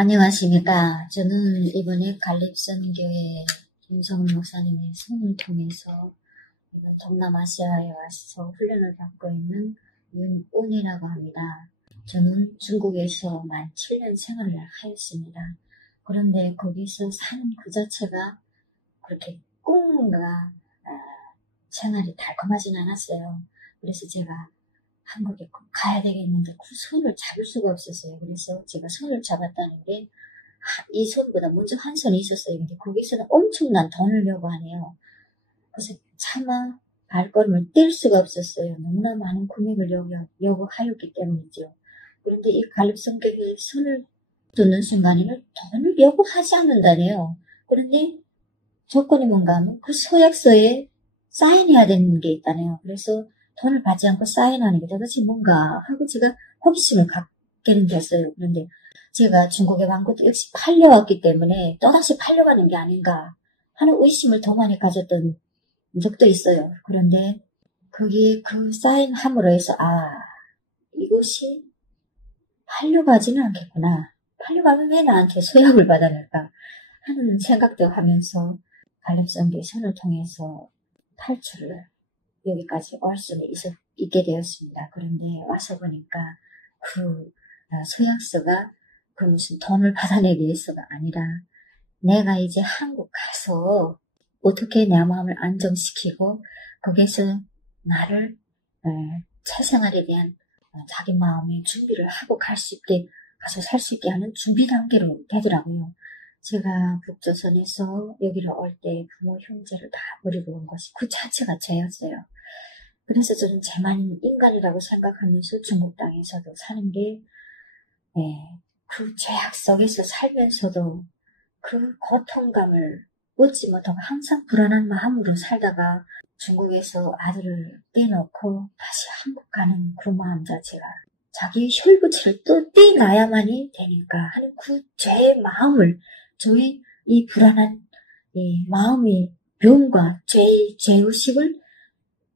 안녕하십니까. 저는 이번에 갈립선교회 김성훈 목사님의 손을 통해서 이번 동남아시아에 와서 훈련을 받고 있는 윤운이라고 합니다. 저는 중국에서 만 7년 생활을 하였습니다. 그런데 거기서 사는 그 자체가 그렇게 꿈과 생활이 달콤하진 않았어요. 그래서 제가 한국에 꼭 가야 되겠는데 그 손을 잡을 수가 없었어요. 그래서 제가 손을 잡았다는 게 이 손보다 먼저 한 손이 있었어요. 근데 거기서는 엄청난 돈을 요구하네요. 그래서 차마 발걸음을 뗄 수가 없었어요. 너무나 많은 금액을 요구하였기 때문이죠. 그런데 이 갈립선교회에 손을 두는 순간에는 돈을 요구하지 않는다네요. 그런데 조건이 뭔가 하면 그 서약서에 사인해야 되는 게 있다네요. 그래서 돈을 받지 않고 사인하는 게 도대체 뭔가 하고 제가 호기심을 갖게 됐어요. 그런데 제가 중국에 간 것도 역시 팔려왔기 때문에 또다시 팔려가는 게 아닌가 하는 의심을 더 많이 가졌던 적도 있어요. 그런데 거기 그 사인함으로 해서 이것이 팔려가지는 않겠구나. 팔려가면 왜 나한테 서약을 받아낼까 하는 생각도 하면서 갈립선교회 선을 통해서 탈출을 여기까지 올 수는 있게 되었습니다. 그런데 와서 보니까 그 서약서가 그 무슨 돈을 받아내기 위해서가 아니라 내가 이제 한국 가서 어떻게 내 마음을 안정시키고 거기서 나를 사생활에 대한 자기 마음의 준비를 하고 갈 수 있게 가서 살 수 있게 하는 준비 단계로 되더라고요. 제가 북조선에서 여기를 올 때 부모 형제를 다 버리고 온 것이 그 자체가 죄였어요. 그래서 저는 제만 인간이라고 생각하면서 중국 땅에서도 사는 게 그 죄악 속에서 살면서도 그 고통감을 얻지 못하고 항상 불안한 마음으로 살다가 중국에서 아들을 떼놓고 다시 한국 가는 그 마음 자체가 자기의 혈부치를 또 떼놔야만이 되니까 하는 그 죄의 마음을 저의 이 불안한 이 마음의 병과 죄의식을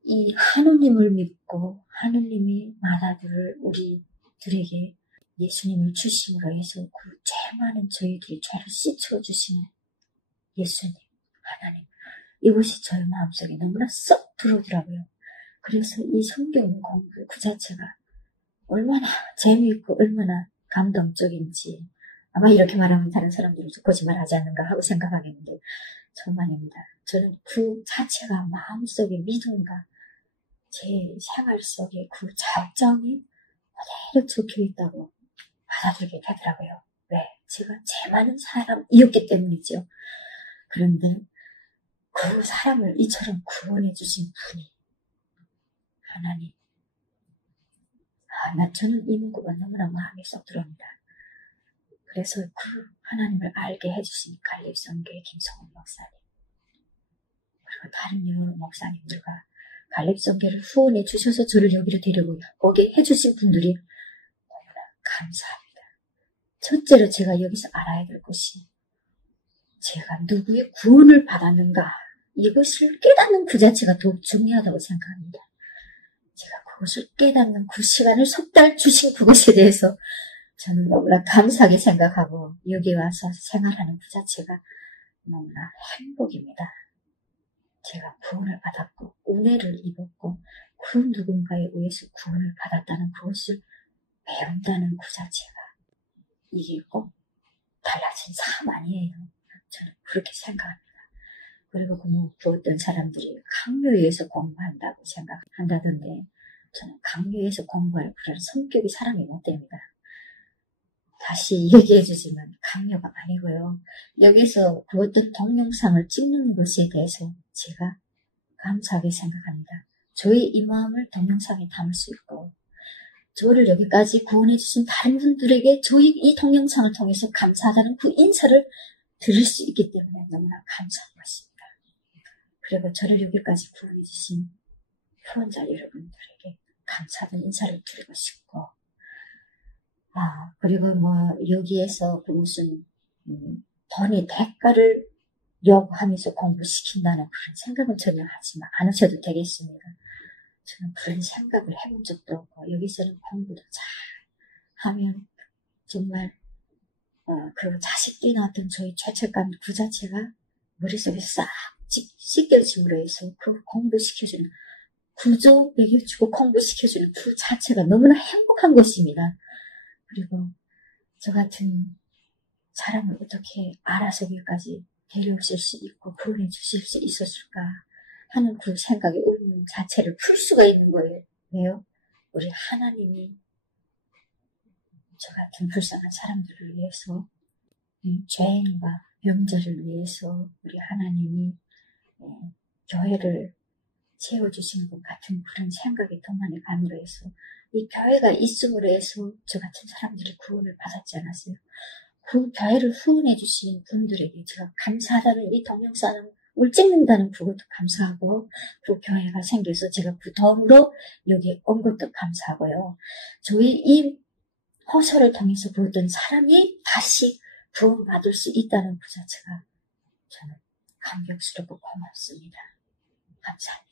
이 하느님을 믿고 하느님이 받아들을 우리들에게 예수님을 주심으로 해서 그 죄 많은 저희들의 죄를 씻어주시는 예수님, 하나님, 이것이 저의 마음속에 너무나 쏙 들어오더라고요. 그래서 이 성경 공부 그 자체가 얼마나 재미있고 얼마나 감동적인지 아마 이렇게 말하면 다른 사람들은 거짓말하지 않는가 하고 생각하겠는데 정말입니다. 저는 그 자체가 마음속의 믿음과 제 생활 속에 그 절정이 그대로 적혀있다고 받아들이게 되더라고요. 왜? 제가 죄 많은 사람이었기 때문이죠. 그런데 그 사람을 이처럼 구원해 주신 분이 하나님. 저는 이 문구가 너무나 마음에 쏙 들어옵니다. 그래서 그 하나님을 알게 해주신 갈립선교회 김성훈 목사님 그리고 다른 여러 목사님들과 갈립선교회를 후원해 주셔서 저를 여기로 데려오게 해주신 분들이 너무나 감사합니다. 첫째로 제가 여기서 알아야 될 것이 제가 누구의 구원을 받았는가 이것을 깨닫는 그 자체가 더욱 중요하다고 생각합니다. 제가 그것을 깨닫는 그 시간을 석 달 주신 그것에 대해서 저는 너무나 감사하게 생각하고 여기 와서 생활하는 그 자체가 너무나 행복입니다. 제가 구원을 받았고 은혜를 입었고 그 누군가에 의해서 구원을 받았다는 그것을 배운다는 그 자체가 이게 꼭 달라진 삶 아니에요. 저는 그렇게 생각합니다. 그리고 그 어떤 사람들이 강요에서 공부한다고 생각한다던데 저는 강요에서 공부할 그런 성격이 사람이 못 됩니다. 다시 얘기해 주지만 강요가 아니고요. 여기서 그 어떤 동영상을 찍는 것에 대해서 제가 감사하게 생각합니다. 저의 이 마음을 동영상에 담을 수 있고 저를 여기까지 구원해 주신 다른 분들에게 저희 이 동영상을 통해서 감사하다는 그 인사를 들을 수 있기 때문에 너무나 감사한 것입니다. 그리고 저를 여기까지 구원해 주신 후원자 여러분들에게 감사하다는 인사를 드리고 싶고 그리고 여기에서 그 무슨 돈이 대가를 요구하면서 공부시킨다는 그런 생각은 전혀 하지 않으셔도 되겠습니다. 저는 그런 생각을 해본 적도 없고 여기서는 공부도 잘 하면 정말 그 자식이 나왔던 저희 죄책감 그 자체가 머릿속에 싹 씻겨짐으로 해서 그 공부시켜주는 구조 먹여주고 공부시켜주는 그 자체가 너무나 행복한 것입니다. 그리고 저 같은 사람을 어떻게 알아서 여기까지 데려오실 수 있고 구원해 주실 수 있었을까 하는 그 생각이 오는 자체를 풀 수가 있는 거예요. 왜요? 우리 하나님이 저 같은 불쌍한 사람들을 위해서 죄인과 병자를 위해서 우리 하나님이 교회를 세워주신 것 같은 그런 생각이 더 많이 감으로 해서 이 교회가 있음으로 해서 저 같은 사람들이 구원을 받았지 않았어요. 그 교회를 후원해 주신 분들에게 제가 감사하다는 이 동영상을 찍는다는 그것도 감사하고 그 교회가 생겨서 제가 그 덤으로 여기 온 것도 감사하고요. 저희 이 호소를 통해서 보던 사람이 다시 구원받을 수 있다는 그 자체가 저는 감격스럽고 고맙습니다. 감사합니다.